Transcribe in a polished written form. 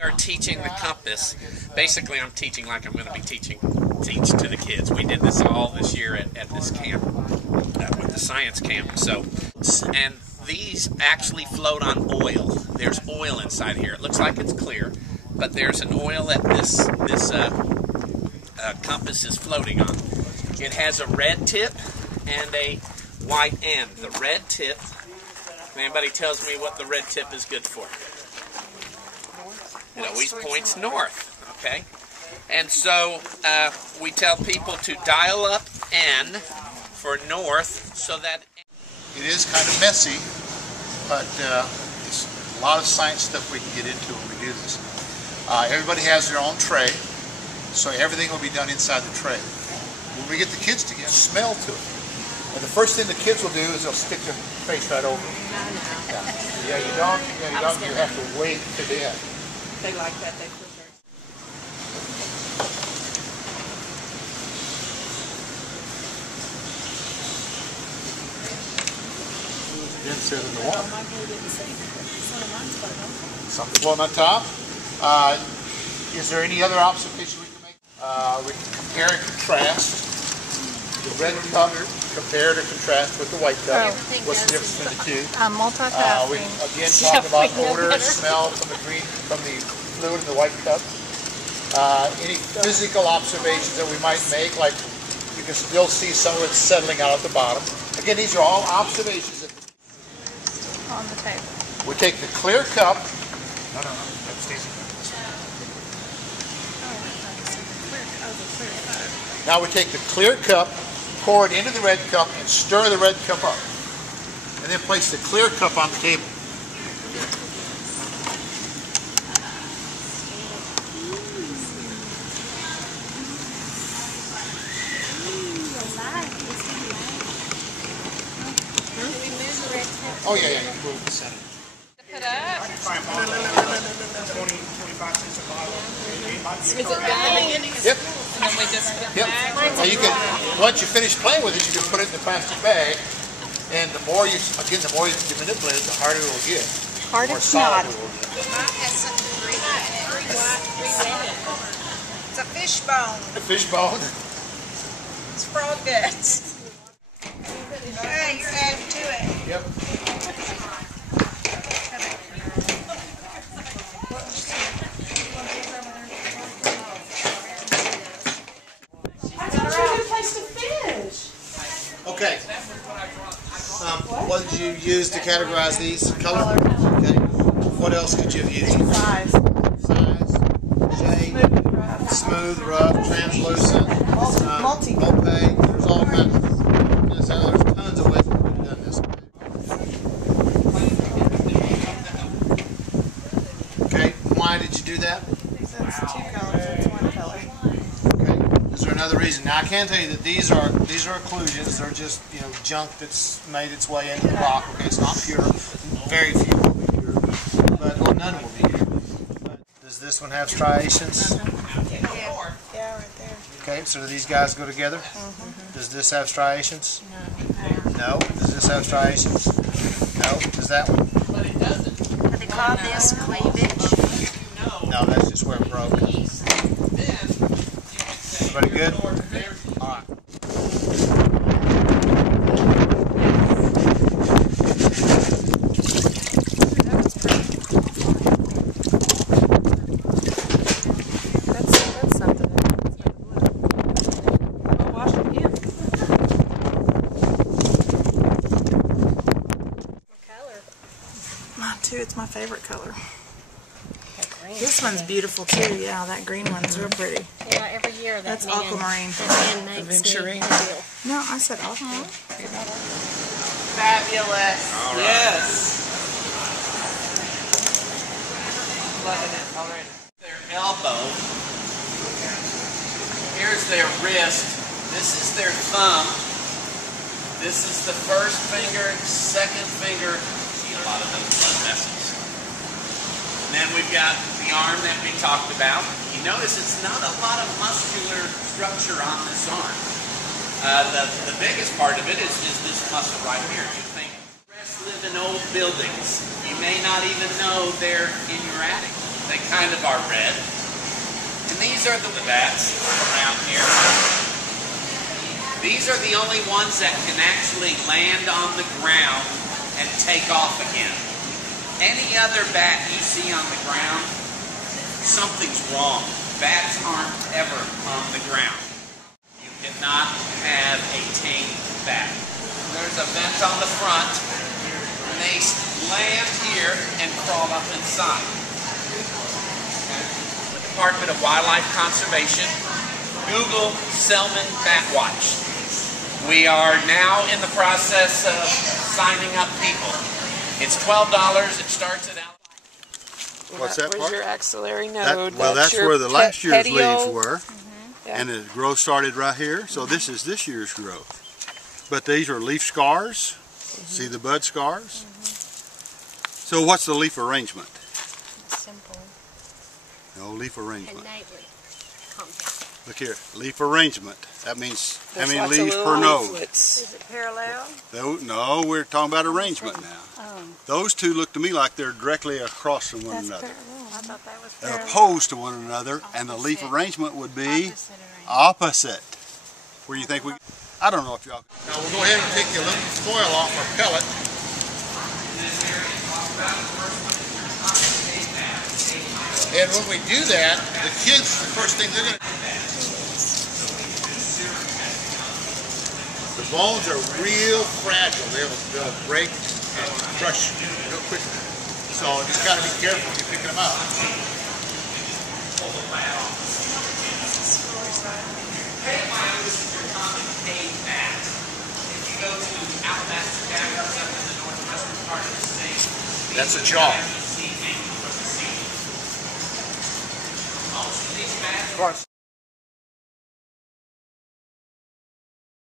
We are teaching the compass. Basically, I'm teaching like I'm going to be teach to the kids. We did this all this year at this camp, with the science camp. So, and these actually float on oil. There's oil inside here. It looks like it's clear, but there's an oil that this compass is floating on. It has a red tip and a white end. The red tip, if anybody tells me what the red tip is good for, it always points north, okay? And so we tell people to dial up N for north so that... It is kind of messy, but it's a lot of science stuff we can get into when we do this. Everybody has their own tray, so everything will be done inside the tray. When we get the kids together, smell to it. And the first thing the kids will do is they'll stick their face right over it. Yeah, you don't, you have to wait to the end. They like that, they feel very... Then sit in the water. Something floating on top. Is there any other observation we can make? We can compare and contrast the red cup compared or contrast with the white cup. What's the difference between the two? Multitasking. We again talk about odor, smell from the green, from the fluid in the white cup. Any physical observations that we might make, like you can still see some of it settling out at the bottom. Again, these are all observations On the table. we take the clear cup. No, that's Stacy. Now we take the clear cup, pour it into the red cup, and stir the red cup up. And then place the clear cup on the table. Oh yeah, you can move the center. Put up. 20, 25 cents a bottle. Is it good? Yep. And then we just put it back. Now you can, once you finish playing with it, you can put it in the plastic bag. And the more you, again, the more you manipulate it, the harder it will get. Hard More it's solid not. it will get. Mine has something green in it. Green, white, green. It's a fish bone. The fish bone. It's frog guts. Hey, you're adding to it. Yep. Okay. What did you use to categorize these? Color? Okay. What else could you have used? Size. Size, shape, smooth, rough, translucent, opaque. There's all kinds of, there's tons of ways we could have done this. Okay. Why did you do that? That's two colors, that's one color. Okay. Is there another reason? Now I can tell you that these are occlusions. They're just, you know, junk that's made its way into the rock. Okay, it's not pure. Very few will be pure, but none will be pure. But does this one have striations? Yeah, right there. Okay, so do these guys go together? Does this have striations? No. Does this have striations? No. Does that one? Do they call this cleavage? No, that's just where it broke. Everybody good? All right. That's something. I'll wash it again. What color? Mine too, it's my favorite color. This one's beautiful too, yeah, that green one's real pretty. Yeah, every year That's aquamarine. Aventurine. No, I said aquamarine. Fabulous. Yes. Loving it already. Their elbow. Here's their wrist. This is their thumb. This is the first finger, second finger. See a lot of those blood vessels. And then we've got the arm that we talked about. You notice it's not a lot of muscular structure on this arm. The biggest part of it is this muscle right here. You think rest live in old buildings. You may not even know they're in your attic. They kind of are red. And these are the bats around here. These are the only ones that can actually land on the ground and take off again. Any other bat you see on the ground, something's wrong. Bats aren't ever on the ground. You cannot have a tame bat. There's a vent on the front, and they land here and crawl up inside. Okay. The Department of Wildlife Conservation, Google Selman Bat Watch. We are now in the process of signing up people. It's $12. It starts at What's that was part? your axillary node. That's your where the last year's petioles. leaves were. Yeah. And the growth started right here. So this is this year's growth. But these are leaf scars. See the bud scars? So what's the leaf arrangement? Simple No, leaf and arrangement. nightly. Compact. Look here, leaf arrangement. That means how There's many lots of leaves little per node. leaflets. Is it parallel? No, we're talking about arrangement now. Oh, Those two look to me like they're directly across from one another. I thought that was They're parallel. opposed to one another, and the leaf arrangement would be opposite. Where you think we? I don't know if y'all. Now we'll go ahead and take the aluminum foil off our pellet. And when we do that, the kids, the first thing they're going to... The bones are real fragile. They'll break and crush real quickly. So you just got to be careful when you're picking them out. That's a jaw. Most of these bats